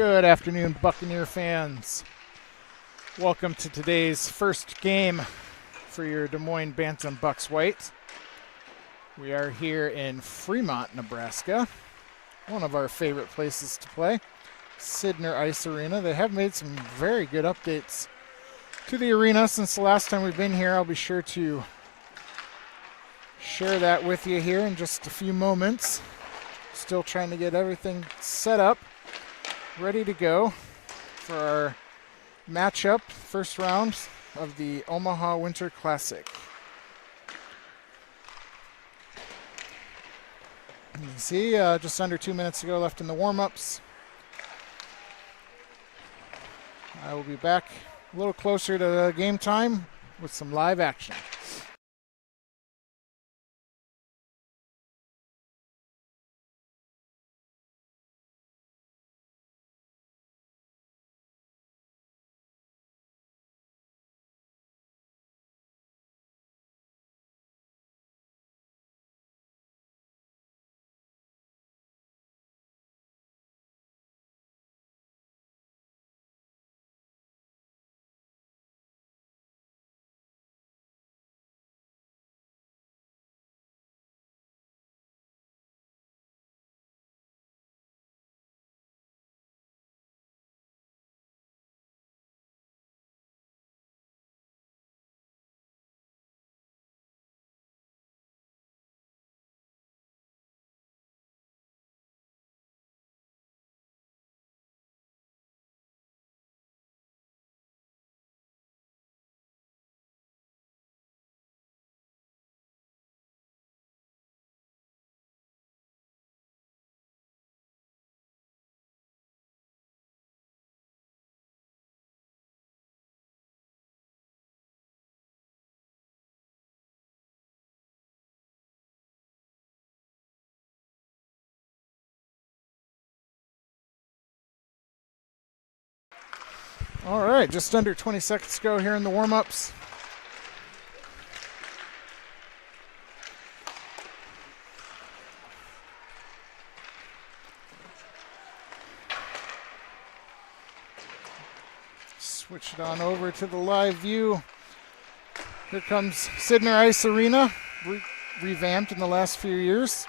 Good afternoon, Buccaneer fans. Welcome to today's first game for your Des Moines Bantam Bucs White. We are here in Fremont, Nebraska, one of our favorite places to play, Sidner Ice Arena. They have made some very good updates to the arena since the last time we've been here. I'll be sure to share that with you here in just a few moments. Still trying to get everything set up, ready to go for our matchup, first round of the Omaha Winter Classic. You can see just under 2 minutes ago left in the warm-ups. I will be back a little closer to game time with some live action. All right, just under 20 seconds to go here in the warm-ups. Switch it on over to the live view. Here comes Sidner Ice Arena, revamped in the last few years.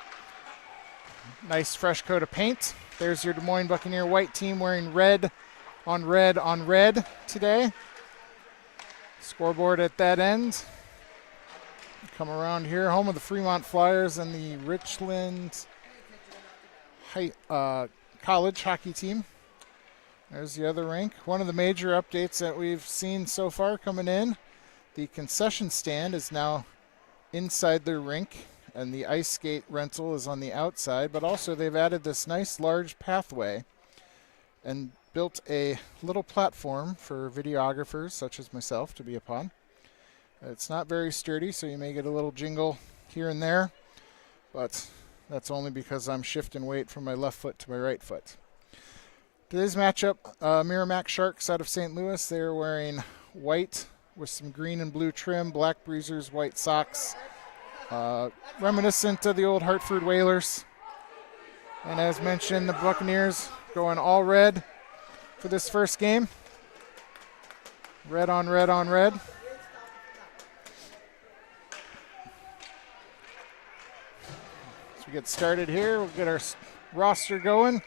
Nice fresh coat of paint. There's your Des Moines Buccaneer white team wearing red on red on red today. Scoreboard at that end. Come around here, home of the Fremont Flyers and the Richland College hockey team. There's the other rink. One of the major updates that we've seen so far coming in, the concession stand is now inside the rink and the ice skate rental is on the outside, but also they've added this nice large pathway and built a little platform for videographers such as myself to be upon. It's not very sturdy, so you may get a little jingle here and there, but that's only because I'm shifting weight from my left foot to my right foot. Today's matchup, Meramec Sharks out of St. Louis. They're wearing white with some green and blue trim, black breezers, white socks, reminiscent of the old Hartford Whalers. And as mentioned, the Buccaneers going all red for this first game. Red on red on red. As we get started here, we'll get our roster going.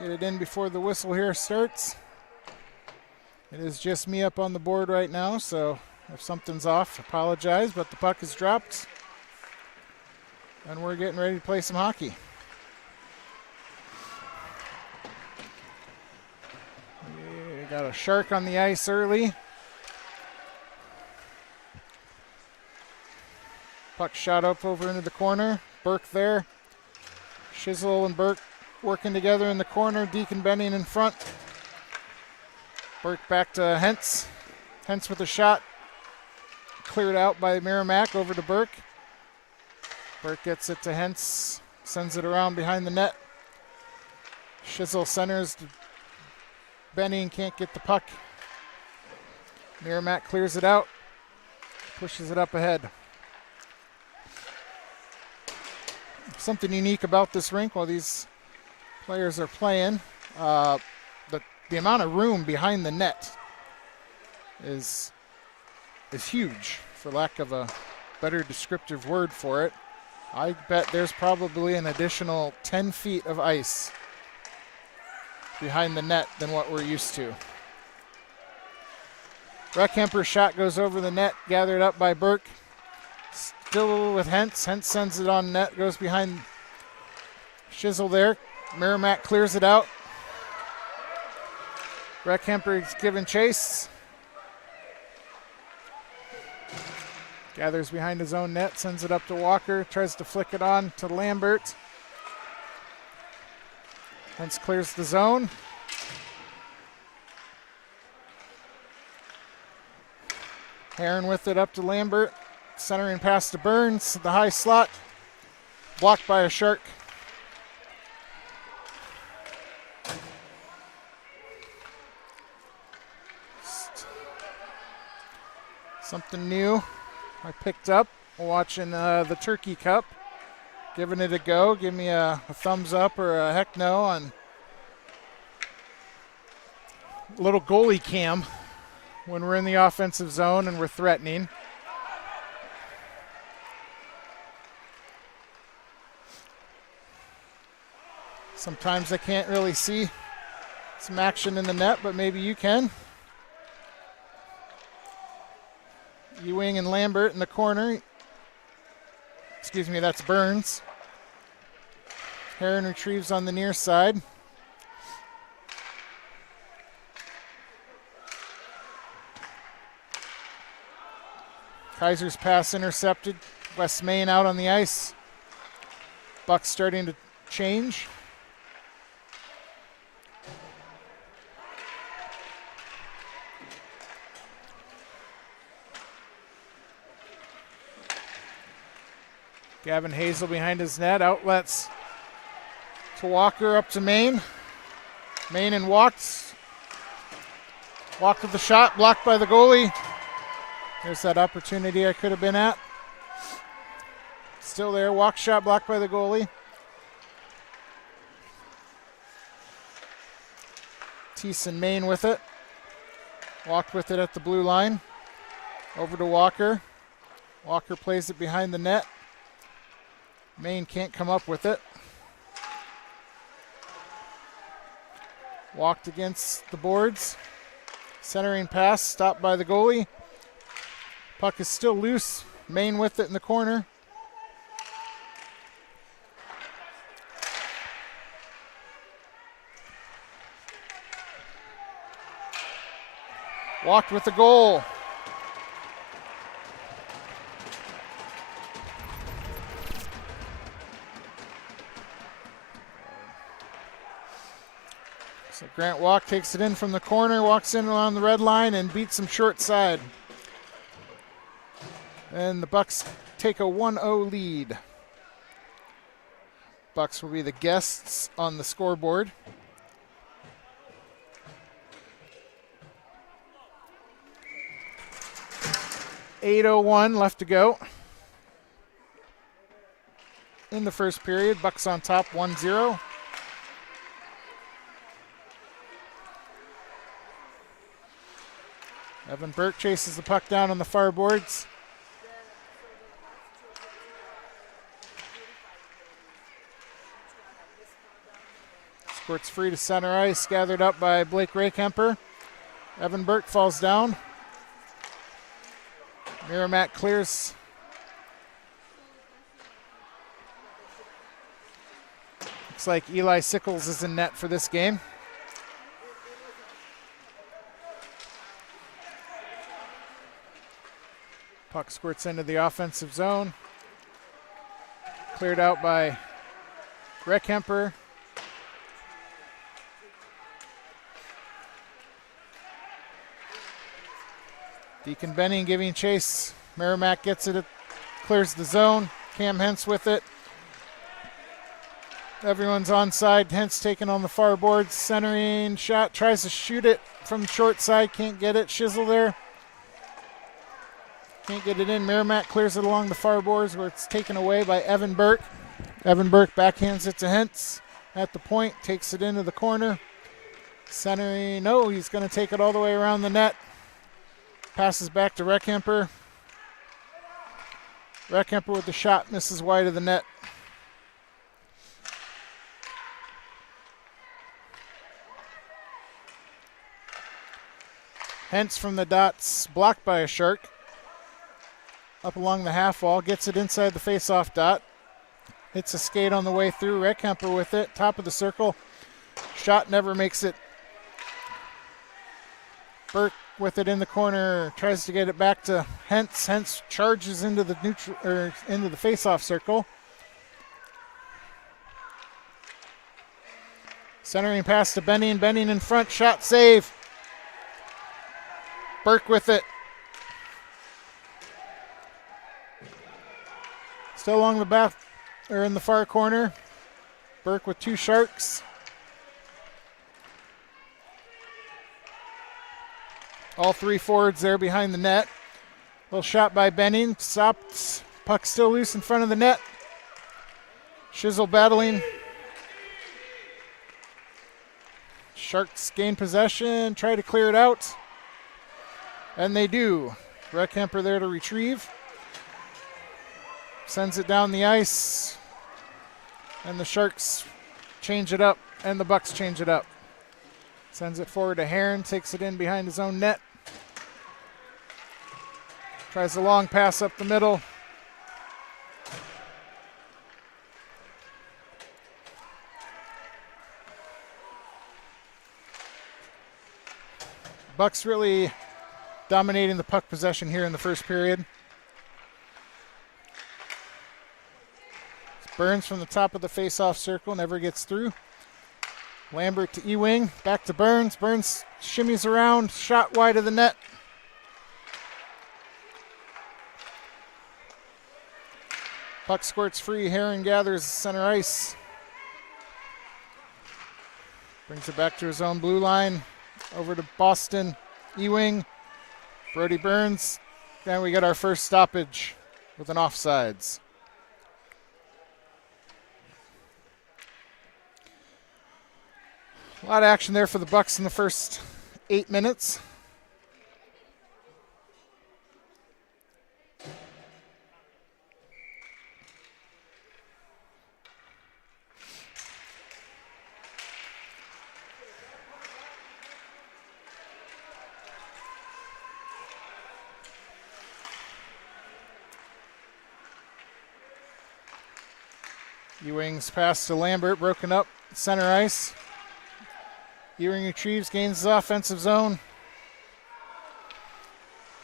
Get it in before the whistle here starts. It is just me up on the board right now, so if something's off, apologize, but the puck is dropped. And we're getting ready to play some hockey. Got a shark on the ice early. Puck shot up over into the corner. Burke there. Shizzle and Burke working together in the corner. Deacon Benning in front. Burke back to Hentz. Hentz with a shot. Cleared out by Meramec over to Burke. Burke gets it to Hentz. Sends it around behind the net. Shizzle centers. Benning can't get the puck. Meramec clears it out. Pushes it up ahead. Something unique about this rink while these players are playing the amount of room behind the net is huge, for lack of a better descriptive word for it. I bet there's probably an additional 10 feet of ice behind the net than what we're used to. Reckhemper's shot goes over the net, gathered up by Burke. Still with Hentz. Hentz sends it on net, goes behind Shizzle there. Meramec clears it out. Reckhemper is giving chase. Gathers behind his own net, sends it up to Walker, tries to flick it on to Lambert. Hentz clears the zone. Heron with it up to Lambert. Centering pass to Burns. The high slot. Blocked by a Shark. Something new I picked up watching the Turkey Cup. Giving it a go. Give me a thumbs up or a heck no on little goalie cam when we're in the offensive zone and we're threatening. Sometimes I can't really see some action in the net, but maybe you can. Ewing and Lambert in the corner. Excuse me, that's Burns. Heron retrieves on the near side. Kaiser's pass intercepted. West Main out on the ice. Bucs starting to change. Gavin Hazel behind his net. Outlets to Walker, up to Main. Main and walks. Walk with the shot, blocked by the goalie. There's that opportunity I could have been at. Still there. Walk shot blocked by the goalie. Thiessen Main with it. Walked with it at the blue line. Over to Walker. Walker plays it behind the net. Main can't come up with it. Walked against the boards. Centering pass, stopped by the goalie. Puck is still loose. Main with it in the corner. Walked with the goal. So Grant Walk takes it in from the corner, walks in on the red line and beats him short side. And the Bucs take a 1-0 lead. Bucs will be the guests on the scoreboard. .801 left to go in the first period. Bucs on top 1-0. Evan Burke chases the puck down on the far boards. Squirts free to center ice, gathered up by Blake Reckhemper. Evan Burke falls down. Meramec clears. Looks like Eli Sickles is in net for this game. Puck squirts into the offensive zone. Cleared out by Reckhemper. Deacon Benning giving chase. Meramec gets it, clears the zone. Cam Hentz with it. Everyone's onside. Hentz taking on the far boards. Centering shot, tries to shoot it from the short side. Can't get it. Shizzle there. Can't get it in. Meramec clears it along the far boards where it's taken away by Evan Burke. Evan Burke backhands it to Hentz at the point. Takes it into the corner. Centering, no, he's going to take it all the way around the net. Passes back to Reckhemper. Reckhemper with the shot, misses wide of the net. Hence from the dots, blocked by a Shark. Up along the half wall, gets it inside the face-off dot. Hits a skate on the way through. Reckhemper with it, top of the circle. Shot never makes it. Burke with it in the corner, tries to get it back to Hentz. Hentz charges into the into the face-off circle. Centering pass to Benning. Benning in front, shot save. Burke with it. Still along the back, or in the far corner. Burke with two Sharks. All three forwards there behind the net. Little shot by Benning. Stopped. Puck still loose in front of the net. Shizzle battling. Sharks gain possession. Try to clear it out. And they do. Reckhemper there to retrieve. Sends it down the ice. And the Sharks change it up. And the Bucs change it up. Sends it forward to Heron. Takes it in behind his own net. Tries a long pass up the middle. Bucs really dominating the puck possession here in the first period. Burns from the top of the face-off circle, never gets through. Lambert to E-wing, back to Burns. Burns shimmies around, shot wide of the net. Puck squirts free, Heron gathers center ice. Brings it back to his own blue line, over to Boston. E-wing, Brody Burns. And we get our first stoppage with an offsides. A lot of action there for the Bucs in the first 8 minutes. Ewing's pass to Lambert, broken up, center ice. Ewing retrieves, gains the offensive zone.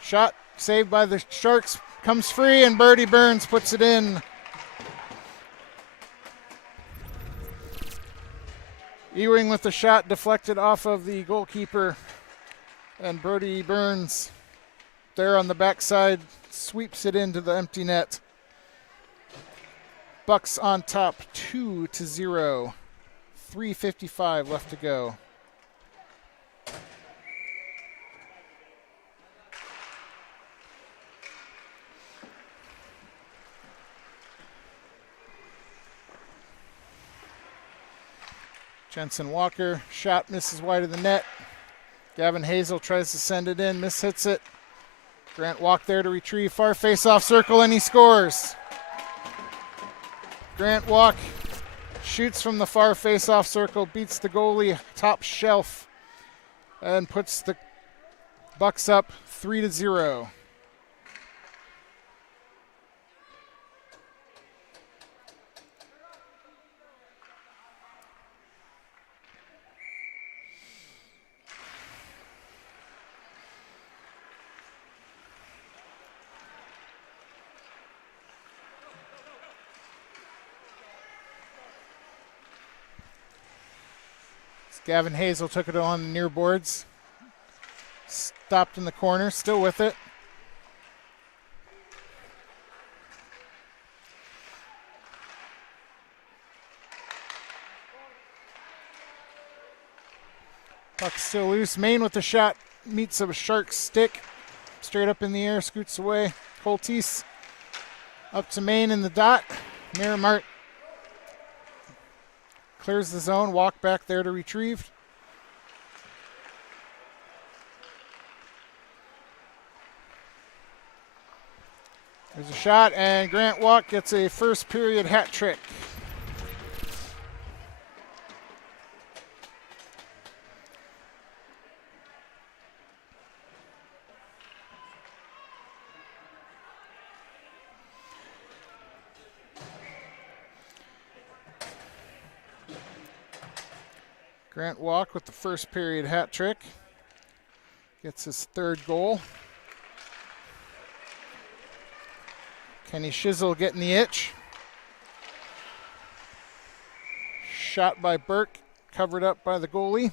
Shot saved by the Sharks, comes free, and Brody Burns puts it in. Ewing with the shot deflected off of the goalkeeper, and Brody Burns there on the backside sweeps it into the empty net. Bucs on top 2-0. 3:55 left to go. Jensen Walker, shot misses wide of the net. Gavin Hazel tries to send it in, mishits it. Grant Walk there to retrieve, far face-off circle, and he scores. Grant Walk shoots from the far face-off circle, beats the goalie top shelf, and puts the Bucs up 3-0. Gavin Hazel took it on the near boards. Stopped in the corner, still with it. Puck still loose. Main with the shot. Meets a Shark stick. Straight up in the air, scoots away. Coltis up to Main in the dot. Meramec clears the zone, walk back there to retrieve. There's a shot, and Grant Walk gets a first period hat trick. Grant Walk with the first period hat trick. Gets his third goal. Kenny Shizzle getting the itch. Shot by Burke, covered up by the goalie.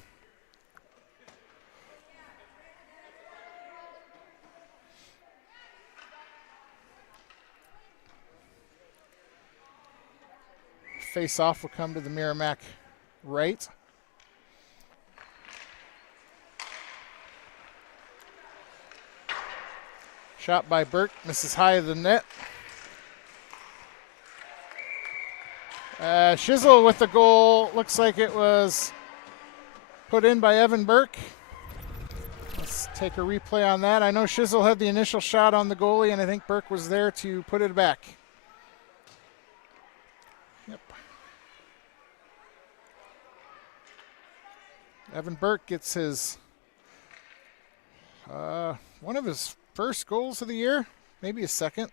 Face-off will come to the Meramec right. Shot by Burke, misses high of the net. Shizzle with the goal. Looks like it was put in by Evan Burke. Let's take a replay on that. I know Shizzle had the initial shot on the goalie, and I think Burke was there to put it back. Yep. Evan Burke gets his one of his first goals of the year, maybe his second.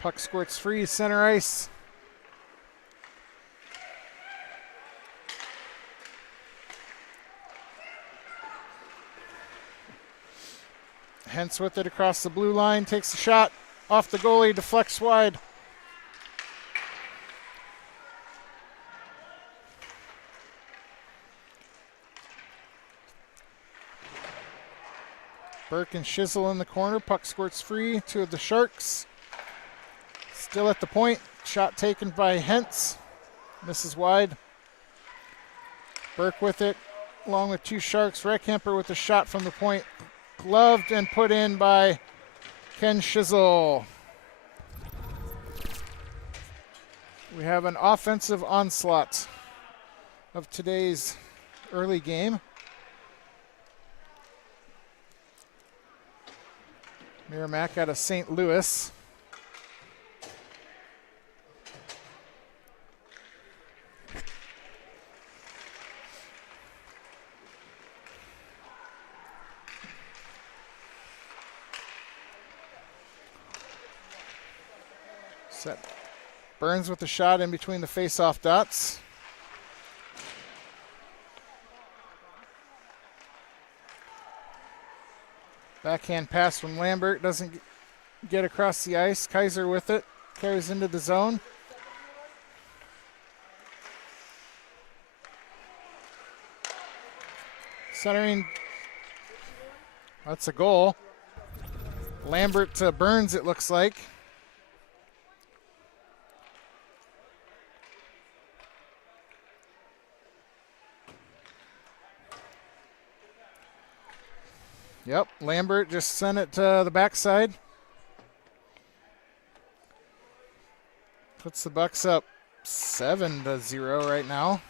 Puck squirts free, center ice. Hence with it across the blue line, takes a shot off the goalie, deflects wide. Burke and Shizzle in the corner, puck squirts free to the Sharks. Still at the point, shot taken by Hentz, misses wide. Burke with it, along with two Sharks. Reckhemper with a shot from the point, gloved and put in by Ken Shizzle. We have an offensive onslaught of today's early game. Meramec out of St. Louis. Set. Burns with the shot in between the face-off dots. Backhand pass from Lambert, doesn't get across the ice. Kaiser with it, carries into the zone. Centering, that's a goal. Lambert to Burns, it looks like. Yep, Lambert just sent it to the backside. Puts the Bucs up 7-0 right now.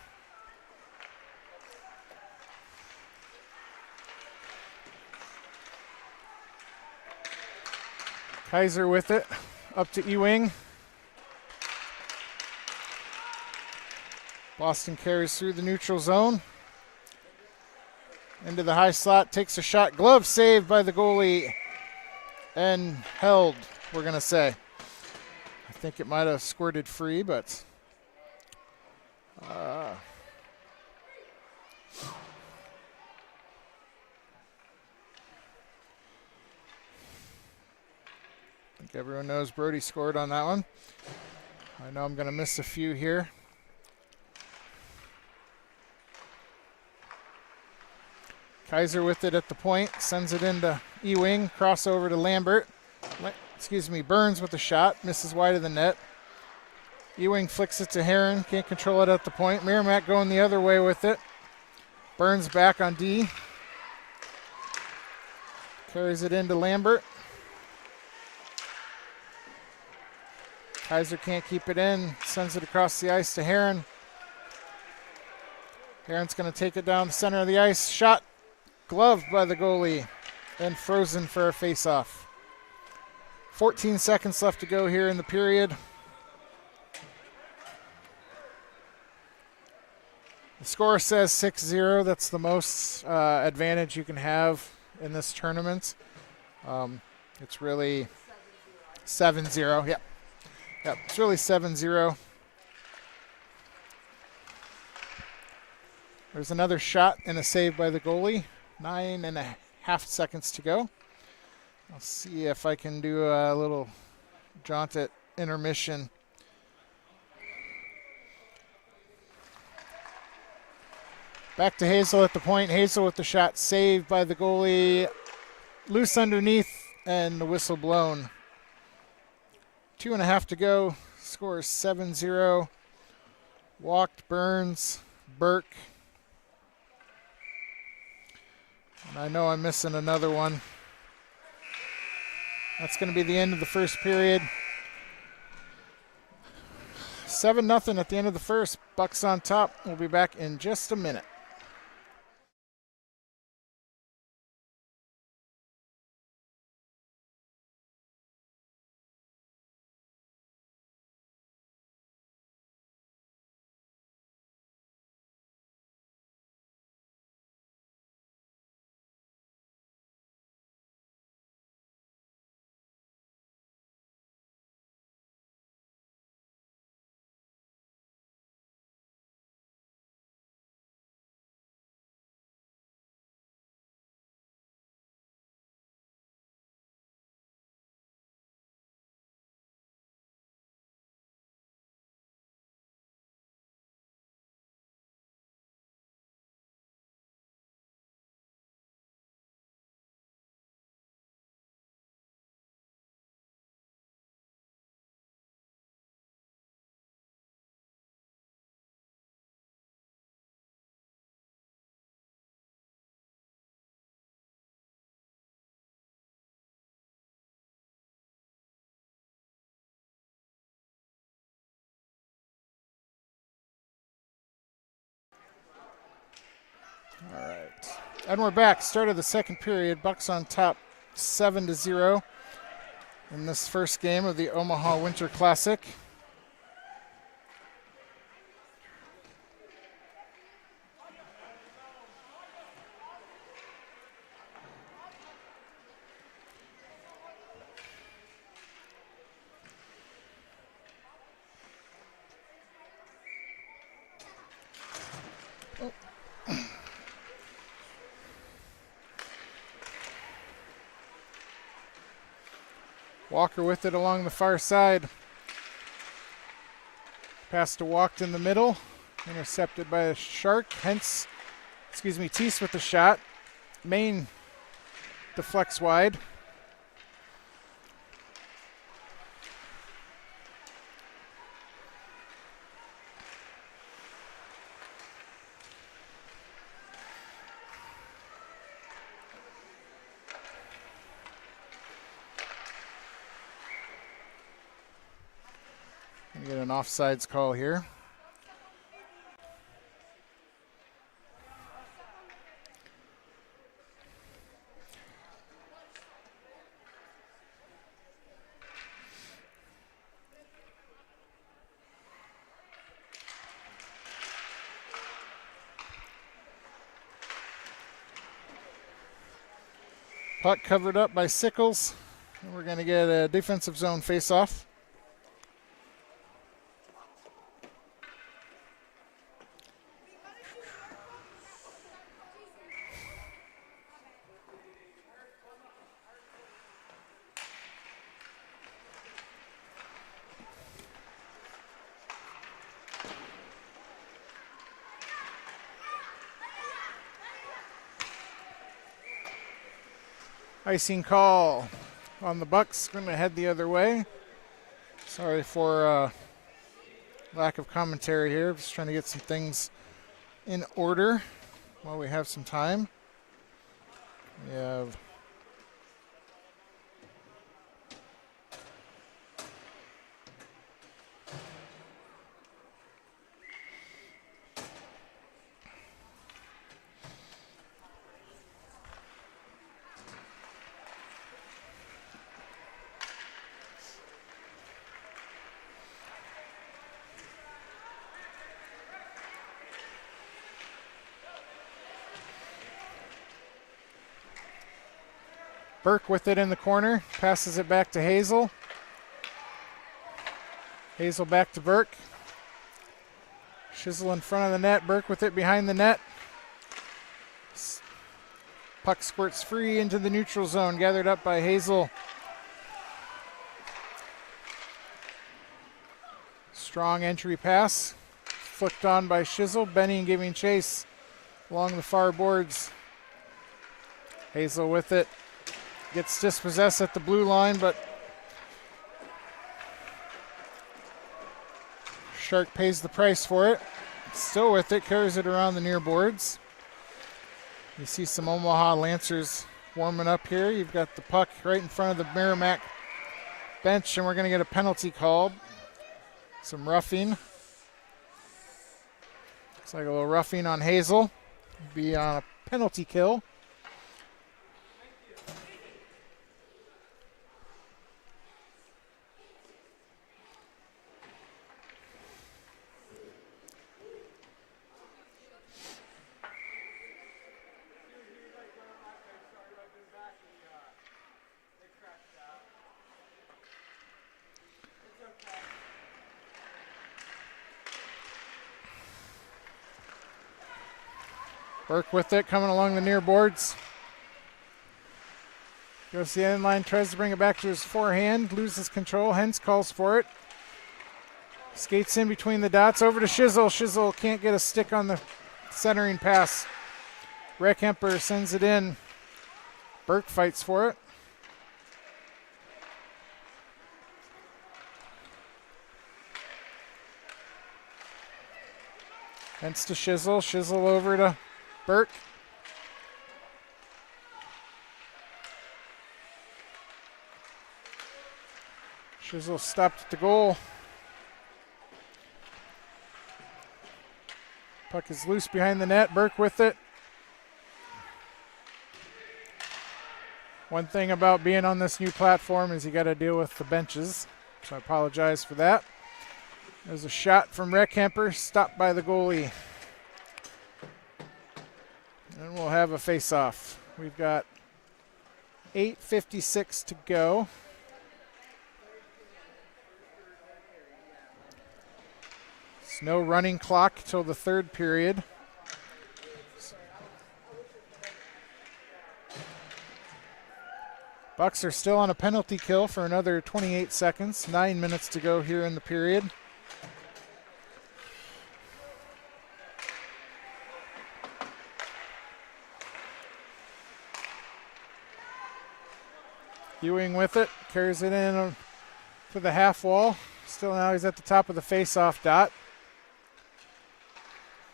Kaiser with it, up to Ewing. Boston carries through the neutral zone. Into the high slot, takes a shot. Glove saved by the goalie and held, we're going to say. I think it might have squirted free, but I think everyone knows Brody scored on that one. I know I'm going to miss a few here. Kaiser with it at the point, sends it into Ewing, crossover to Lambert. Burns with the shot, misses wide of the net. Ewing flicks it to Heron, can't control it at the point. Meramec going the other way with it. Burns back on D. Carries it into Lambert. Kaiser can't keep it in, sends it across the ice to Heron. Aaron's going to take it down the center of the ice. Shot gloved by the goalie and frozen for a face-off. 14 seconds left to go here in the period. The score says 6-0. That's the most advantage you can have in this tournament. It's really 7-0. Yep, it's really 7-0. There's another shot and a save by the goalie. 9.5 seconds to go. I'll see if I can do a little jaunt at intermission. Back to Hazel at the point. Hazel with the shot saved by the goalie. Loose underneath and the whistle blown. 2.5 to go. Score is 7-0. Walked Burns, Burke. And I know I'm missing another one. That's going to be the end of the first period. 7-0 at the end of the first. Bucs on top. We'll be back in just a minute. All right. And we're back. Start of the second period. Bucs on top 7-0 in this first game of the Omaha Winter Classic. Walker with it along the far side. Pass to Walked in the middle. Intercepted by a Shark. Teese with the shot. Main deflects wide. Get an offsides call here. Puck covered up by Sickles. And we're going to get a defensive zone face-off. Icing call on the Bucs. Going to head the other way. Sorry for lack of commentary here. Just trying to get some things in order while we have some time. We have Burke with it in the corner, passes it back to Hazel. Hazel back to Burke. Shizzle in front of the net, Burke with it behind the net. Puck squirts free into the neutral zone, gathered up by Hazel. Strong entry pass, flicked on by Shizzle. Benning giving chase along the far boards. Hazel with it, gets dispossessed at the blue line, but Shark pays the price for it. Still with it, carries it around the near boards. You see some Omaha Lancers warming up here. You've got the puck right in front of the Meramec bench, and we're going to get a penalty called. Some roughing. Looks like a little roughing on Hazel. Be on a penalty kill. Burke with it, coming along the near boards. Goes to the end line, tries to bring it back to his forehand, loses control. Hens calls for it. Skates in between the dots, over to Shizzle. Shizzle can't get a stick on the centering pass. Reckhemper sends it in. Burke fights for it. Hence to Shizzle. Shizzle over to Burke. Shizzle stopped at the goal. Puck is loose behind the net. Burke with it. One thing about being on this new platform is you got to deal with the benches, so I apologize for that. There's a shot from Reckhemper, stopped by the goalie. And we'll have a face-off. We've got 8:56 to go. There's no running clock till the third period. Bucs are still on a penalty kill for another 28 seconds. 9 minutes to go here in the period. Ewing with it, carries it in to the half wall. Still now he's at the top of the face-off dot.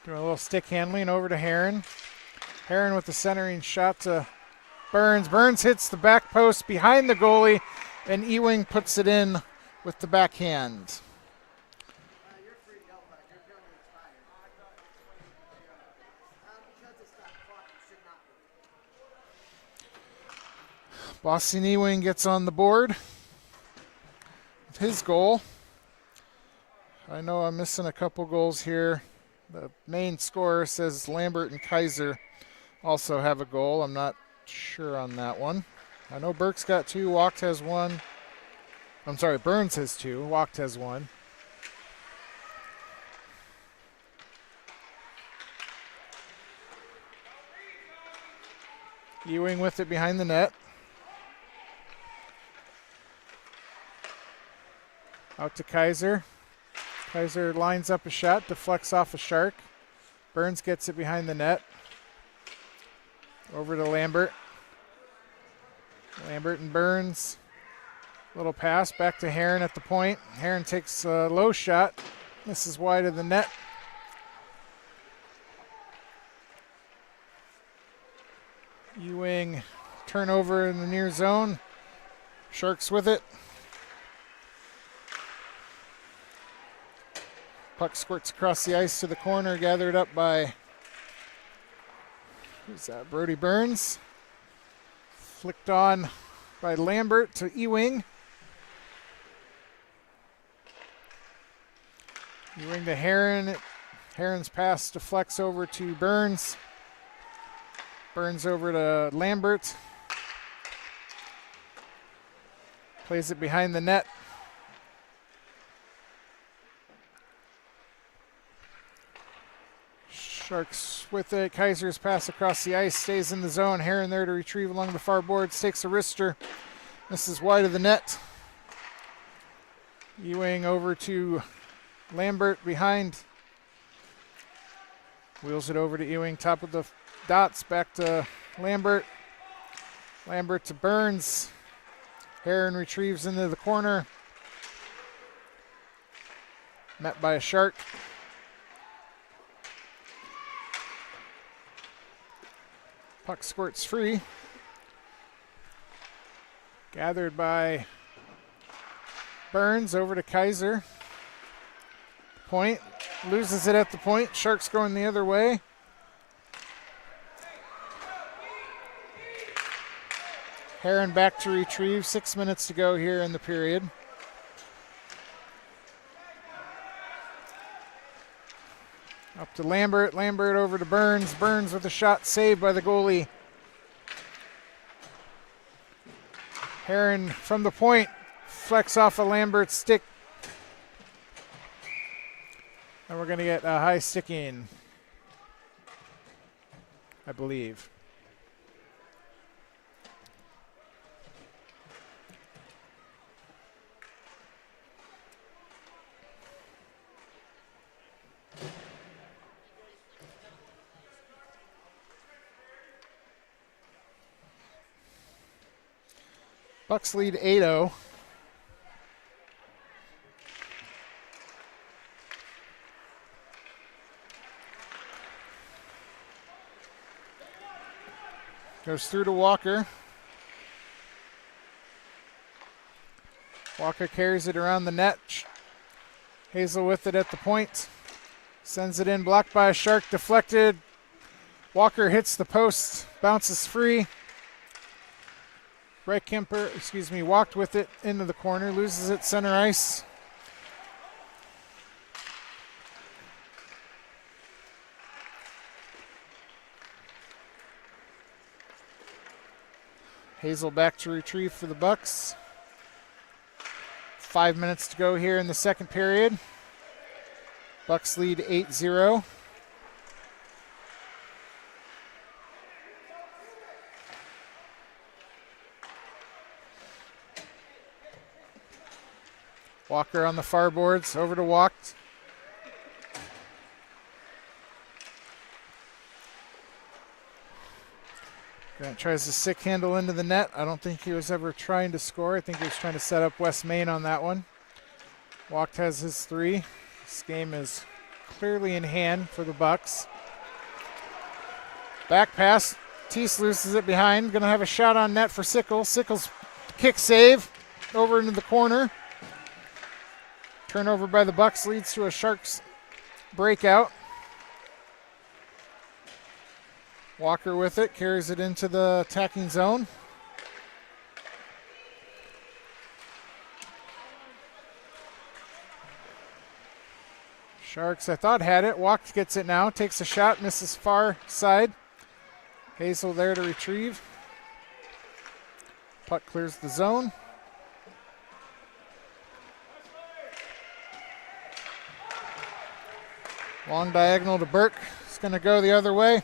Doing a little stick handling over to Heron. Heron with the centering shot to Burns. Burns hits the back post behind the goalie, and Ewing puts it in with the backhand. Boston Ewing gets on the board with his goal. I know I'm missing a couple goals here. The main scorer says Lambert and Kaiser also have a goal. I'm not sure on that one. I know Burke's got two, Walkt has one. I'm sorry, Burns has two, Walkt has one. Ewing with it behind the net. Out to Kaiser. Kaiser lines up a shot, deflects off a Shark. Burns gets it behind the net. Over to Lambert. Lambert and Burns. Little pass back to Heron at the point. Heron takes a low shot. Misses wide of the net. Ewing turnover in the near zone. Sharks with it. Puck squirts across the ice to the corner, gathered up by, who's that, Brody Burns. Flicked on by Lambert to Ewing. Ewing to Heron. Heron's pass deflects over to Burns. Burns over to Lambert. Plays it behind the net. Sharks with it. Kaiser's pass across the ice. Stays in the zone. Heron there to retrieve along the far boards. Takes a wrister. This is wide of the net. Ewing over to Lambert behind. Wheels it over to Ewing. Top of the dots. Back to Lambert. Lambert to Burns. Heron retrieves into the corner. Met by a Shark. Puck squirts free. Gathered by Burns over to Kaiser. Point. Loses it at the point. Sharks going the other way. Heron back to retrieve. 6 minutes to go here in the period. Up to Lambert. Lambert over to Burns. Burns with a shot saved by the goalie. Heron from the point. Flex off of Lambert's stick. And we're going to get a high sticking, I believe. Bucs lead 8-0. Goes through to Walker. Walker carries it around the net. Hazel with it at the point. Sends it in, blocked by a Shark, deflected. Walker hits the post, bounces free. Kemper, walked with it into the corner, loses it center ice. Hazel back to retrieve for the Bucs. 5 minutes to go here in the second period. Bucs lead 8-0. Walker on the far boards, over to Walked. Grant tries to stick handle into the net. I don't think he was ever trying to score. I think he was trying to set up West Main on that one. Walked has his 3. This game is clearly in hand for the Bucs. Back pass. Teese loses it behind. Going to have a shot on net for Sickles. Sickles kick save over into the corner. Turnover by the Bucs leads to a Sharks breakout. Walker with it, carries it into the attacking zone. Sharks, I thought, had it. Walked gets it now, takes a shot, misses far side. Hazel there to retrieve. Puck clears the zone. Long diagonal to Burke. It's going to go the other way.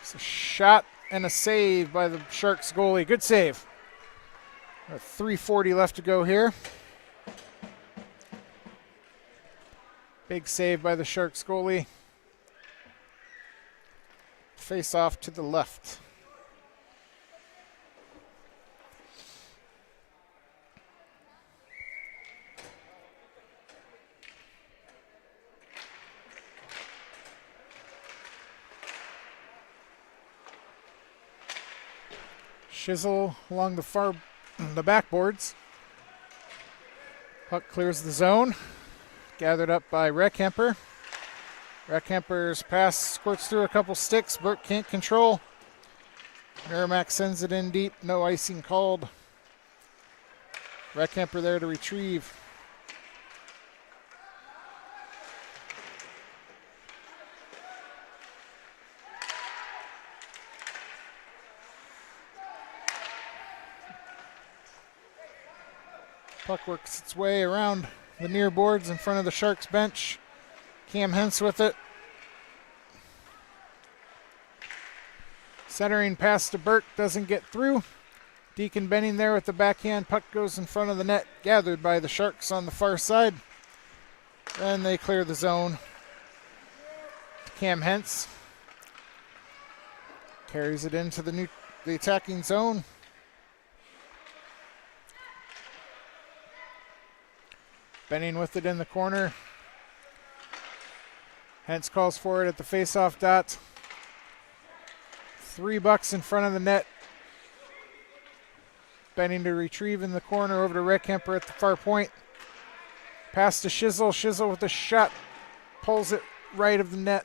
It's a shot and a save by the Sharks goalie. Good save. 3:40 left to go here. Big save by the Sharks goalie. Face off to the left. Shizzle along the backboards. Puck clears the zone. Gathered up by Reckhemper. Reckhemper's pass squirts through a couple sticks. Burke can't control. Meramec sends it in deep. No icing called. Reckhemper there to retrieve. Puck works its way around the near boards in front of the Sharks bench. Cam Hentz with it. Centering pass to Burke, doesn't get through. Deacon Benning there with the backhand. Puck goes in front of the net, gathered by the Sharks on the far side. And they clear the zone. Cam Hentz carries it into the attacking zone. Benning with it in the corner. Hentz calls for it at the face-off dot. 3 Bucs in front of the net. Benning to retrieve in the corner over to Reckhemper at the far point. Pass to Shizzle. Shizzle with a shot. Pulls it right of the net.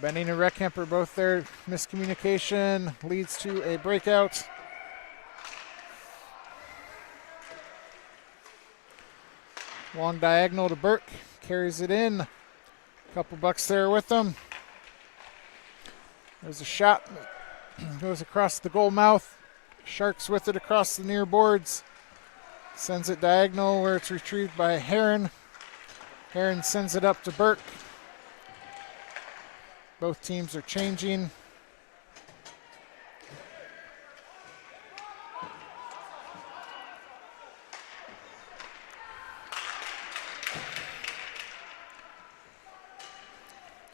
Benning and Reckhemper both there. Miscommunication leads to a breakout. Long diagonal to Burke. Carries it in. Couple Bucs there with them. There's a shot. Goes across the goal mouth. Sharks with it across the near boards. Sends it diagonal where it's retrieved by Heron. Heron sends it up to Burke. Both teams are changing.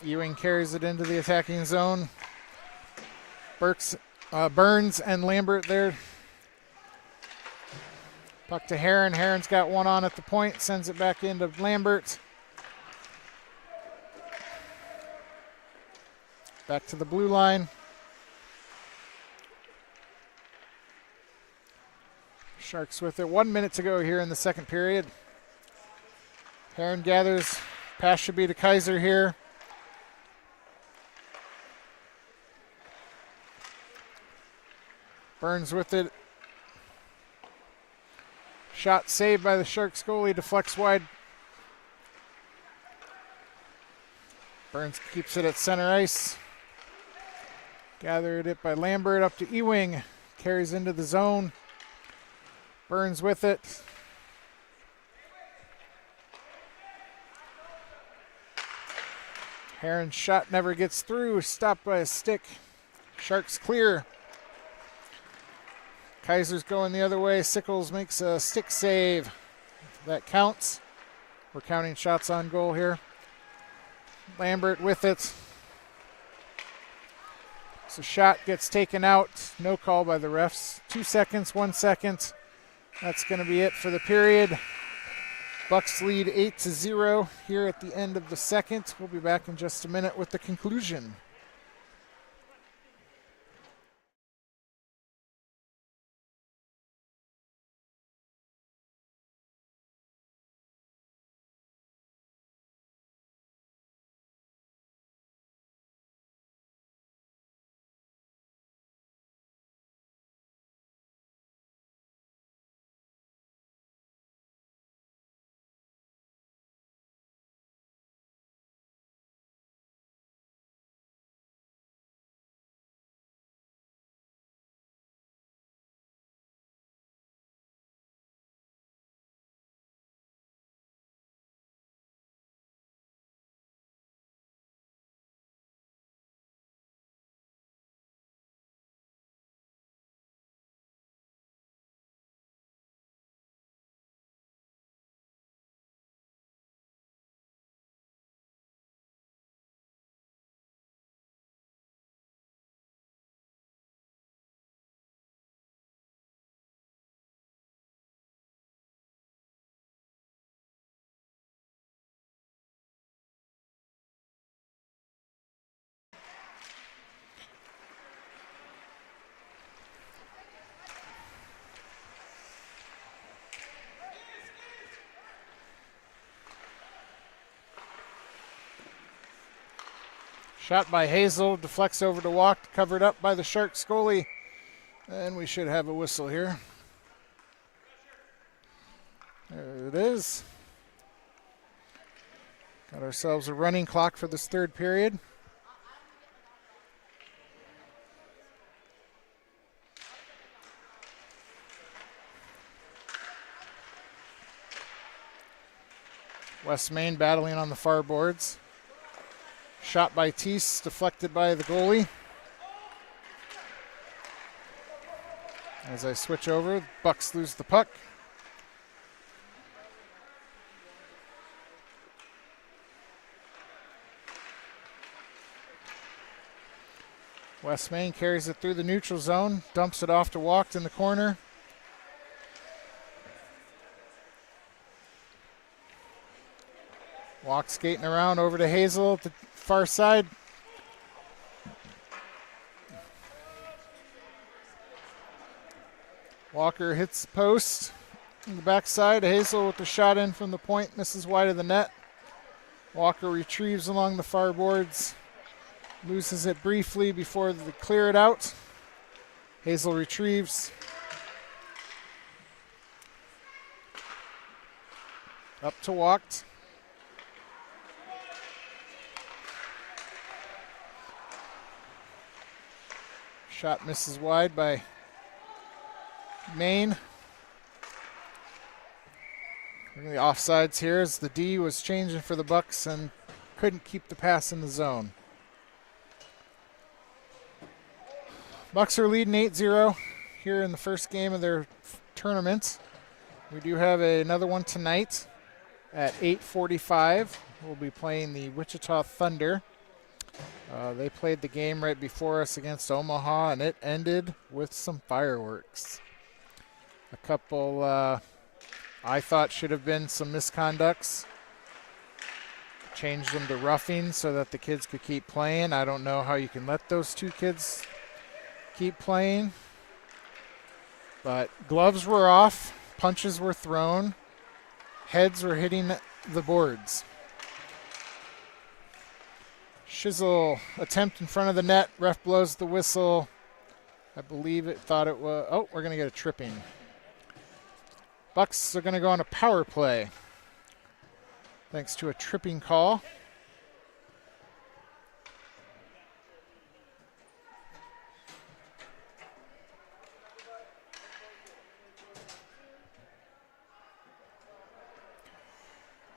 Ewing carries it into the attacking zone. Burns and Lambert there. Puck to Heron. Heron's got one on at the point. Sends it back into Lambert. Back to the blue line. Sharks with it. 1 minute to go here in the second period. Heron gathers. Pass should be to Kaiser here. Burns with it. Shot saved by the Sharks goalie. Deflects wide. Burns keeps it at center ice. Gathered it by Lambert up to Ewing. Carries into the zone. Burns with it. Heron's shot never gets through. Stopped by a stick. Sharks clear. Kaiser's going the other way. Sickles makes a stick save. That counts. We're counting shots on goal here. Lambert with it. So shot gets taken out. No call by the refs. 2 seconds, 1 second. That's going to be it for the period. Bucs lead 8-0 here at the end of the second. We'll be back in just a minute with the conclusion. Shot by Hazel, deflects over to Walk, covered up by the Sharks goalie. And we should have a whistle here. There it is. Got ourselves a running clock for this third period. West Main battling on the far boards. Shot by Teese, deflected by the goalie. As I switch over, Bucs lose the puck. West Main carries it through the neutral zone, dumps it off to Walked in the corner. Walk skating around over to Hazel at the far side. Walker hits the post in the backside. Hazel with the shot in from the point, misses wide of the net. Walker retrieves along the far boards, loses it briefly before they clear it out. Hazel retrieves. Up to Walked. Shot misses wide by Maine. We're the offsides here as the D was changing for the Bucs and couldn't keep the pass in the zone. Bucs are leading 8-0 here in the first game of their tournament. We do have another one tonight at 8:45. We'll be playing the Wichita Thunder. They played the game right before us against Omaha, and it ended with some fireworks. A couple I thought should have been some misconducts. Changed them to roughing so that the kids could keep playing. I don't know how you can let those two kids keep playing. But gloves were off, punches were thrown, heads were hitting the boards. Shizzle attempt in front of the net. Ref blows the whistle. I believe it thought it was. Oh, we're going to get a tripping. Bucs are going to go on a power play thanks to a tripping call.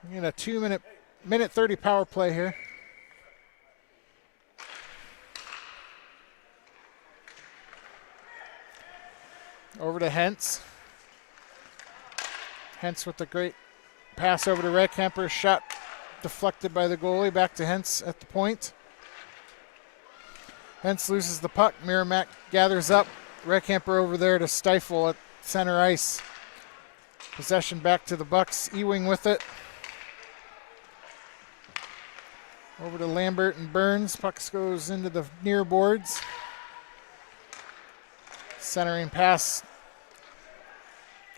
We get a minute 30 power play here. Over to Hentz. Hentz with a great pass over to Redcamper. Shot deflected by the goalie. Back to Hentz at the point. Hentz loses the puck. Meramec gathers up. Redcamper over there to stifle at center ice. Possession back to the Bucs. Ewing with it. Over to Lambert and Burns. Puck goes into the near boards. Centering pass.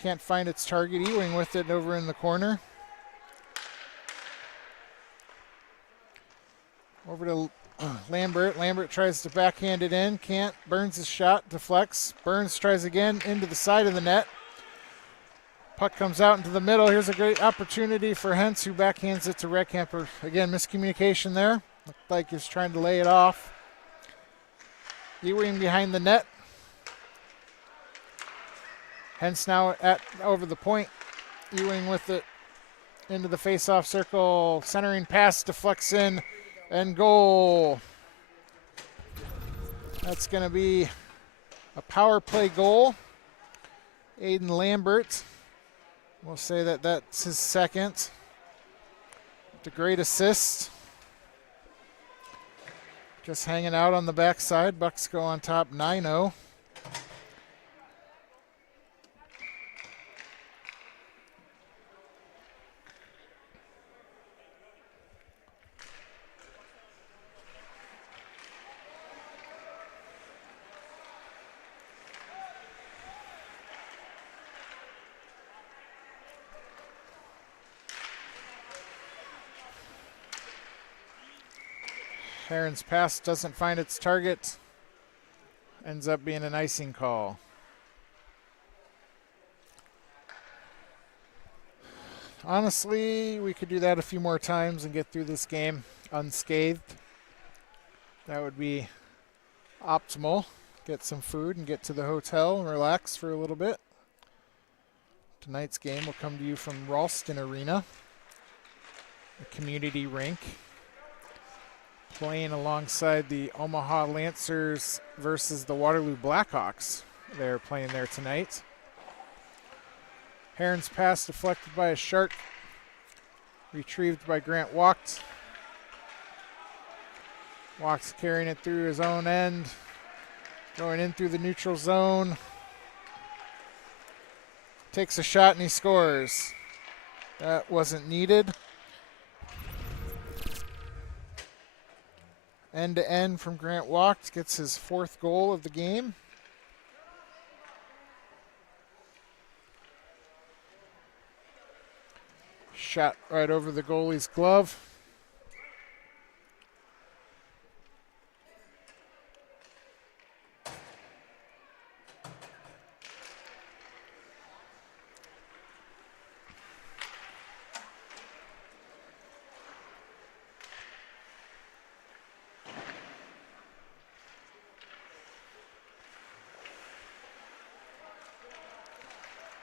Can't find its target. Ewing with it over in the corner. Over to Lambert. Lambert tries to backhand it in. Can't. Burns' shot deflects. Burns tries again into the side of the net. Puck comes out into the middle. Here's a great opportunity for Hentz, who backhands it to Redcamper. Again, miscommunication there. Looked like he was trying to lay it off. Ewing behind the net. Hentz now over the point. Ewing with it into the face-off circle. Centering pass deflects in and goal. That's going to be a power play goal. Aiden Lambert. We'll say that that's his second. It's a great assist. Just hanging out on the backside. Bucs go on top 9-0. Heron's pass doesn't find its target. Ends up being an icing call. Honestly, we could do that a few more times and get through this game unscathed. That would be optimal. Get some food and get to the hotel and relax for a little bit. Tonight's game will come to you from Ralston Arena. the community rink, playing alongside the Omaha Lancers versus the Waterloo Blackhawks. They're playing there tonight. Heron's pass deflected by a Shark, retrieved by Grant Wacht. Wacht's carrying it through his own end, going in through the neutral zone. Takes a shot and he scores. That wasn't needed. End to end from Grant Wacht, gets his 4th goal of the game. Shot right over the goalie's glove.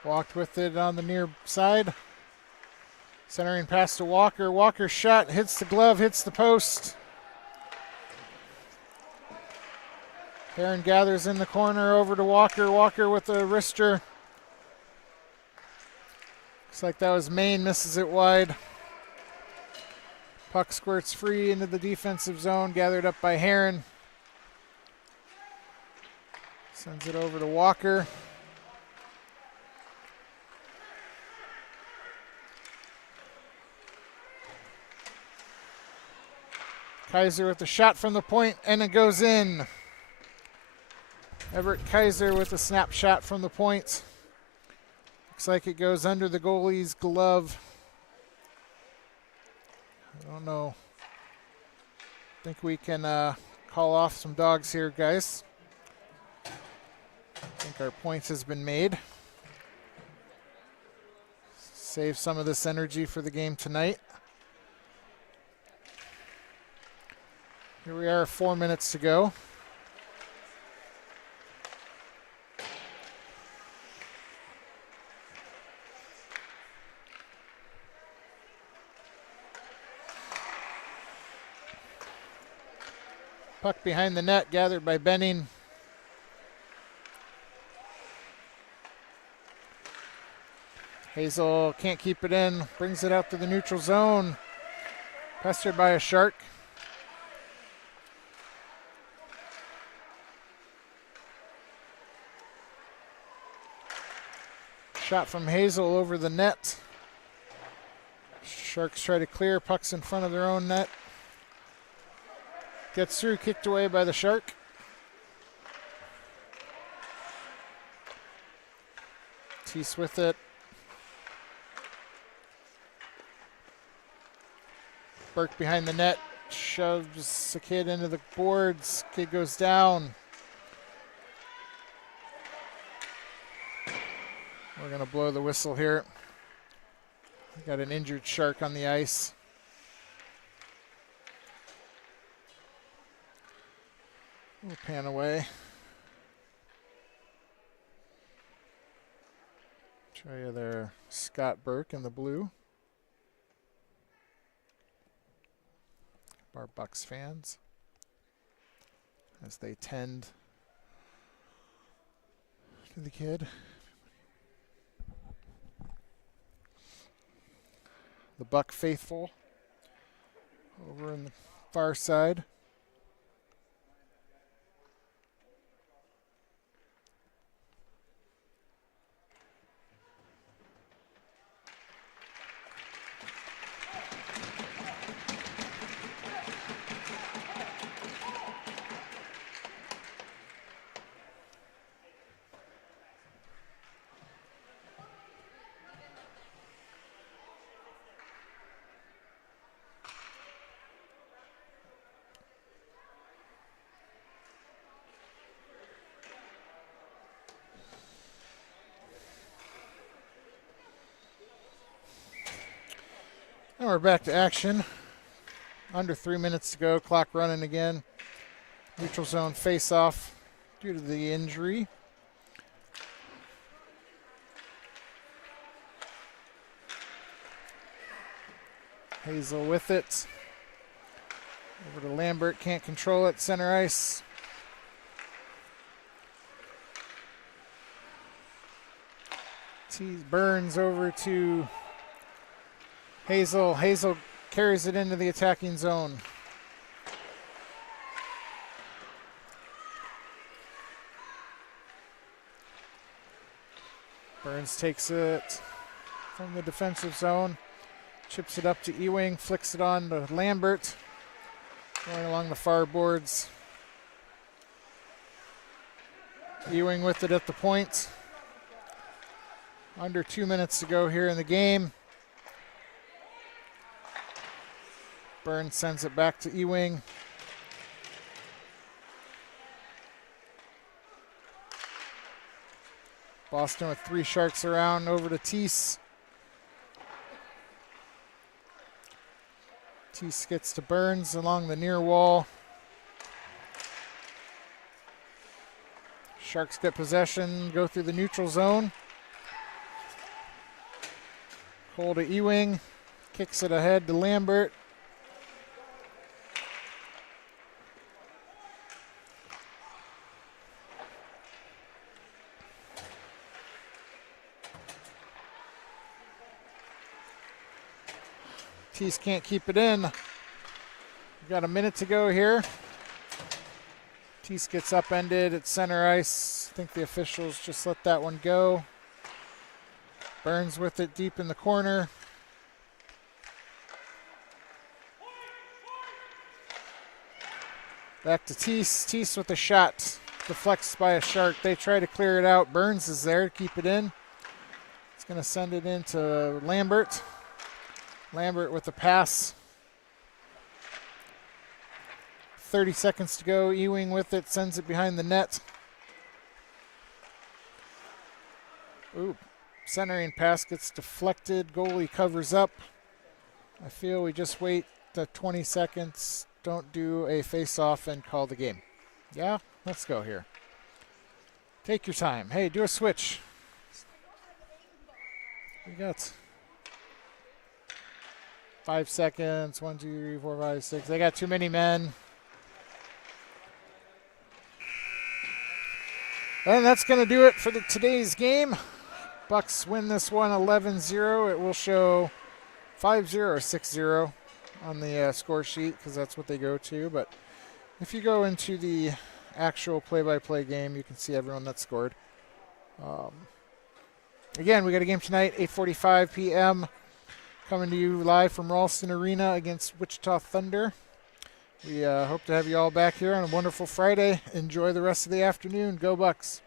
Walked with it on the near side. Centering pass to Walker. Walker's shot hits the glove, hits the post. Heron gathers in the corner over to Walker. Walker with a wrister. Looks like that was Maine, misses it wide. Puck squirts free into the defensive zone, gathered up by Heron. Sends it over to Walker. Kaiser with the shot from the point, and it goes in. Everett Kaiser with a snapshot from the point. Looks like it goes under the goalie's glove. I don't know. I think we can call off some dogs here, guys. I think our points has been made. Save some of this energy for the game tonight. Here we are, 4 minutes to go. Puck behind the net, gathered by Benning. Hazel can't keep it in, brings it out to the neutral zone. Pestered by a Shark. Shot from Hazel over the net. Sharks try to clear, puck's in front of their own net. Gets through, kicked away by the Shark. Tease with it. Burke behind the net, shoves the kid into the boards. Kid goes down. We're going to blow the whistle here. We got an injured Shark on the ice. We'll pan away. Show you there, Scott Burke in the blue. Our Bucs fans as they tend to the kid. The Buck faithful over in the far side. And we're back to action. Under 3 minutes to go. Clock running again. Neutral zone face-off due to the injury. Hazel with it. Over to Lambert, can't control it, center ice. Burns over to Hazel. Hazel carries it into the attacking zone. Burns takes it from the defensive zone, chips it up to Ewing, flicks it on to Lambert, going along the far boards. Ewing with it at the point. Under 2 minutes to go here in the game. Burns sends it back to Ewing. Boston with 3 Sharks around, over to Teese. Teese gets to Burns along the near wall. Sharks get possession, go through the neutral zone. Cole to Ewing, kicks it ahead to Lambert. Teese can't keep it in. We've got a minute to go here. Teese gets upended at center ice. I think the officials just let that one go. Burns with it deep in the corner. Back to Teese. Teese with a shot. Deflects by a Shark. They try to clear it out. Burns is there to keep it in. It's going to send it into Lambert. Lambert with the pass. 30 seconds to go. Ewing with it, sends it behind the net. Ooh, centering pass gets deflected. Goalie covers up. I feel we just wait the 20 seconds. Don't do a face-off and call the game. Yeah, let's go here. Take your time. Hey, do a switch. We got 5 seconds. 1, 2, 3, 4, 5, 6. They got too many men. And that's going to do it for today's game. Bucs win this one 11-0. It will show 5-0 or 6-0 on the score sheet because that's what they go to. But if you go into the actual play-by-play game, you can see everyone that scored. Again, we got a game tonight, 8:45 p.m. coming to you live from Ralston Arena against Wichita Thunder. We hope to have you all back here on a wonderful Friday. Enjoy the rest of the afternoon. Go Bucs.